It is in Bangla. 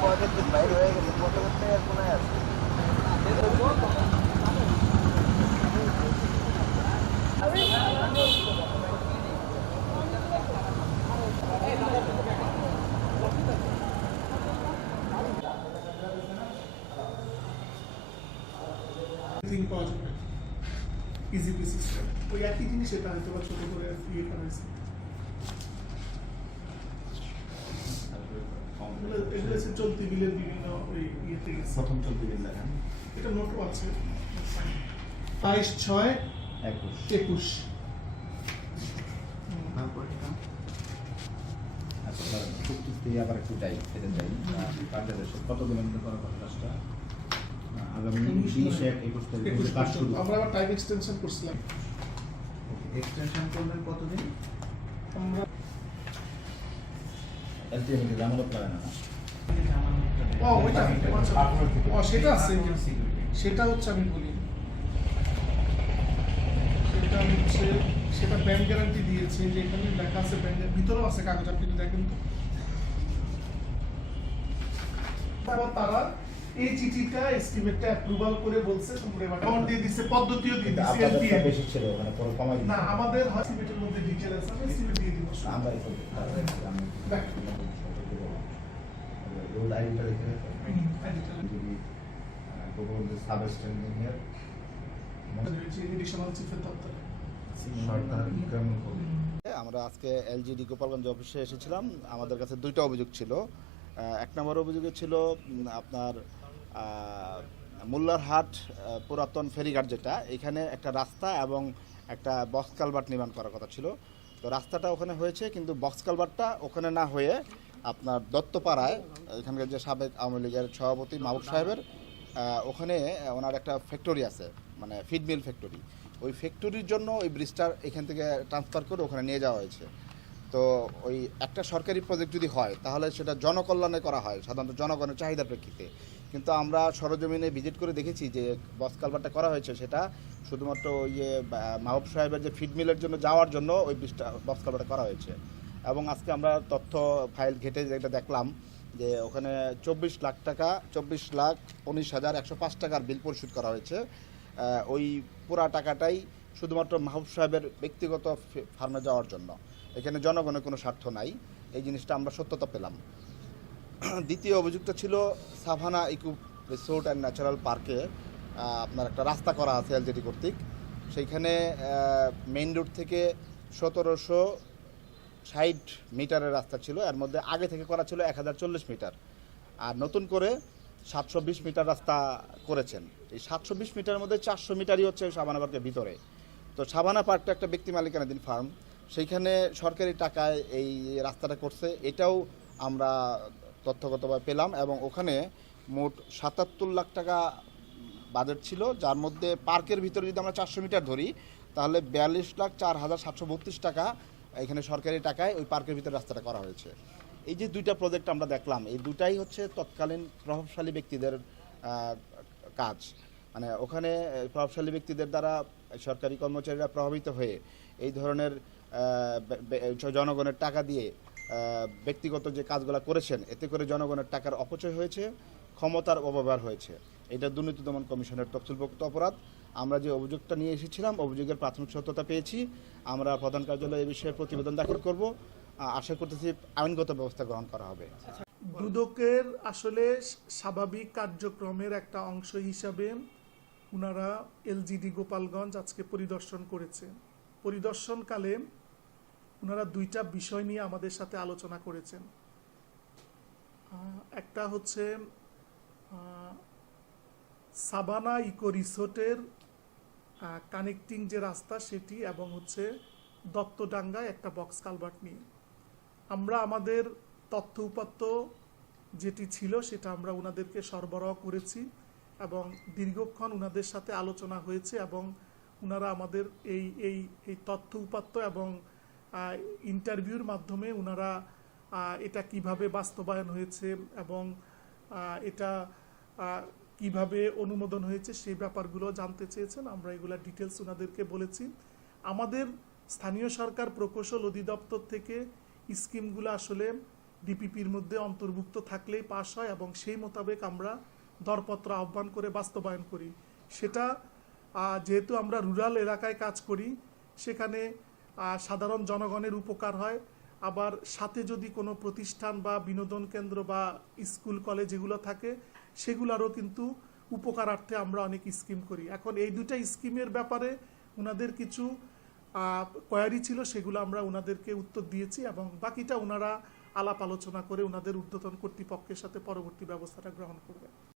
হয়ে গেছে পকেট আর কোনায় আছে পাওয়া যাবে ইজিপি সিস্টেম ওই একই জিনিস এটা হয়তো বা ছোট করে ইয়ে করা হয়েছে এগুলো এগুলো হচ্ছে চলতি বিলের বিভিন্ন ইয়েতে প্রথম চলতে দিন দেখান এটা নোটও আছে। বাইশ ছয় একুশ। একুশ। আচ্ছা চুক্তিতে আবার একটু যাই ফিরে যাই। কার্যালয় কত দিনের মধ্যে করার কথা কাজটা? আগামী বিশ এক একুশ তারিখ কাজ শুরু। আমরা আবার টাইম এক্সটেনশন করছিলাম। এক্সটেনশন করবেন কতদিন? আমরা এলটিএম এর জামানত লাগে না। আচ্ছা। সেটা আছে। সেটা হচ্ছে আমি বলি। সেটা হচ্ছে, সেটা ব্যাংক গ্যারান্টি দিয়েছে যে এখানে লেখা আছে ব্যাংকের ভিতরেও আছে কাগজ, আপনি দেখেন তো। তারা এই চিঠিটা এস্টিমেটটা অ্যাপ্রুভাল করে বলছে অ্যামাউন্ট দিয়ে দিচ্ছে পদ্ধতিও দিয়ে বেশি ছিল ওখানে পরে কমাই না আমাদের এস্টিমেটের মধ্যে ডিটেইল আছে আমি এস্টিমেট দিয়ে দিব। আমরা এই। রোড আইডিটা লিখে সাব ইঞ্জিনিয়ার আমরা আজকে এলজিডি গোপালগঞ্জ অফিসে এসেছিলাম। আমাদের কাছে দুইটা অভিযোগ ছিল। এক নম্বর অভিযোগে ছিল আপনার মোল্লারহাট পুরাতন ফেরিঘাট যেটা, এখানে একটা রাস্তা এবং একটা বক্স কালভার্ট নির্মাণ করার কথা ছিল। তো রাস্তাটা ওখানে হয়েছে, কিন্তু বক্স কালভার্টটা ওখানে না হয়ে আপনার দত্তপাড়ায়, এখানকার যে সাবেক আওয়ামী লীগের সভাপতি মাহবুব সাহেবের ওখানে ওনার একটা ফ্যাক্টরি আছে মানে ফিডমিল ফ্যাক্টরি ওই ফ্যাক্টরির জন্য ওই ব্রিজটা এখান থেকে ট্রান্সফার করে ওখানে নিয়ে যাওয়া হয়েছে। তো ওই একটা সরকারি প্রজেক্ট যদি হয় তাহলে সেটা জনকল্যাণে করা হয় সাধারণত জনগণের চাহিদার প্রেক্ষিতে। কিন্তু আমরা সরজমিনে ভিজিট করে দেখেছি যে বস কালভারটা করা হয়েছে সেটা শুধুমাত্র ওই যে বা, মাহবুব সাহেবের যে ফিড মিলের জন্য যাওয়ার জন্য ওই ব্রিজটা বস কালভারটা করা হয়েছে। এবং আজকে আমরা তথ্য ফাইল ঘেটে যেটা দেখলাম যে ওখানে চব্বিশ লাখ টাকা চব্বিশ লাখ উনিশ হাজার একশো পাঁচ টাকার বিল পরিশোধ করা হয়েছে। ওই পুরা টাকাটাই শুধুমাত্র মাহবুব সাহেবের ব্যক্তিগত ফার্মে যাওয়ার জন্য। এখানে জনগণের কোনো স্বার্থ নাই। এই জিনিসটা আমরা সত্যতা পেলাম। দ্বিতীয় অভিযুক্ত ছিল Savannah eco resort and natural পার্কে আপনার একটা রাস্তা করা আছে এলজেডি কর্তৃক। সেইখানে মেইন রোড থেকে সতেরোশো ষাট মিটারের রাস্তা ছিল। এর মধ্যে আগে থেকে করা ছিল এক হাজার চল্লিশ মিটার। আর নতুন করে সাতশো বিশ মিটার রাস্তা করেছেন। এই সাতশো বিশ মিটারের মধ্যে চারশো মিটারই হচ্ছে সাবানা পার্কের ভিতরে। তো সাবানা পার্কটা একটা ব্যক্তি মালিকানাধীন ফার্ম। সেইখানে সরকারি টাকায় এই রাস্তাটা করছে। এটাও আমরা তথ্যগতভাবে পেলাম এবং ওখানে মোট সাতাত্তর লাখ টাকা বাজেট ছিল, যার মধ্যে পার্কের ভিতরে যদি আমরা চারশো মিটার ধরি, তাহলে বিয়াল্লিশ লাখ চার হাজার সাতশো বত্রিশ টাকা এখানে সরকারি টাকায় ওই পার্কের ভিতরে রাস্তাটা করা হয়েছে। এই যে দুইটা প্রজেক্ট আমরা দেখলাম, এই দুটাই হচ্ছে তৎকালীন প্রভাবশালী ব্যক্তিদের কাজ। মানে ওখানে প্রভাবশালী ব্যক্তিদের দ্বারা সরকারি কর্মচারীরা প্রভাবিত হয়ে এই ধরনের জনগণের টাকা দিয়ে ব্যক্তিগত যে কাজগুলো করেছেন, এতে করে জনগণের টাকার অপচয় হয়েছে, ক্ষমতার অপব্যবহার হয়েছে। এটা দুর্নীতি দমন কমিশনের তফসিলভুক্ত অপরাধ। আমরা যে অভিযোগটা নিয়ে এসেছিলাম, অভিযোগের প্রাথমিক সত্যতা পেয়েছি। আমরা প্রধান কার্যালয়ে এই বিষয়ে প্রতিবেদন দাখিল করব। আশা করতেছি আইনগত ব্যবস্থা গ্রহণ করা হবে। দুদকের আসলে স্বাভাবিক কার্যক্রমের একটা অংশ হিসাবে ওনারা এলজিডি গোপালগঞ্জ আজকে পরিদর্শন করেছে। পরিদর্শনকালে ওনারা দুইটা বিষয় নিয়ে আমাদের সাথে আলোচনা করেছেন। একটা হচ্ছে সাবানা ইকো রিসোর্টের কানেক্টিং যে রাস্তা সেটি এবং হচ্ছে দত্তডাঙ্গায় একটা বক্স কালভার্ট নিয়ে। আমরা আমাদের তথ্য উপাত্ত যেটি ছিল সেটা আমরা ওনাদেরকে সরবরাহ করেছি। এবং দীর্ঘক্ষণ ওনাদের সাথে আলোচনা হয়েছে এবং ওনারা আমাদের এই এই এই তথ্য উপাত্ত এবং ইন্টারভিউর মাধ্যমে ওনারা এটা কীভাবে বাস্তবায়ন হয়েছে এবং এটা কীভাবে অনুমোদন হয়েছে সেই ব্যাপারগুলো জানতে চেয়েছেন। আমরা এগুলা ডিটেলস ওনাদেরকে বলেছি। আমাদের স্থানীয় সরকার প্রকৌশল অধিদপ্তর থেকে স্কিমগুলো আসলে ডিপিপির মধ্যে অন্তর্ভুক্ত থাকলেই পাশ হয় এবং সেই মোতাবেক আমরা দরপত্র আহ্বান করে বাস্তবায়ন করি। সেটা যেহেতু আমরা রুরাল এলাকায় কাজ করি, সেখানে সাধারণ জনগণের উপকার হয়। আবার সাথে যদি কোনো প্রতিষ্ঠান বা বিনোদন কেন্দ্র বা স্কুল, কলেজ এগুলো থাকে, সেগুলোরও কিন্তু উপকারার্থে আমরা অনেক স্কিম করি। এখন এই দুটা স্কিমের ব্যাপারে ওনাদের কিছু কোয়ারি ছিল, সেগুলো আমরা ওনাদেরকে উত্তর দিয়েছি এবং বাকিটা ওনারা আলাপ আলোচনা করে ওনাদের ঊর্ধ্বতন কর্তৃপক্ষের সাথে পরবর্তী ব্যবস্থাটা গ্রহণ করবে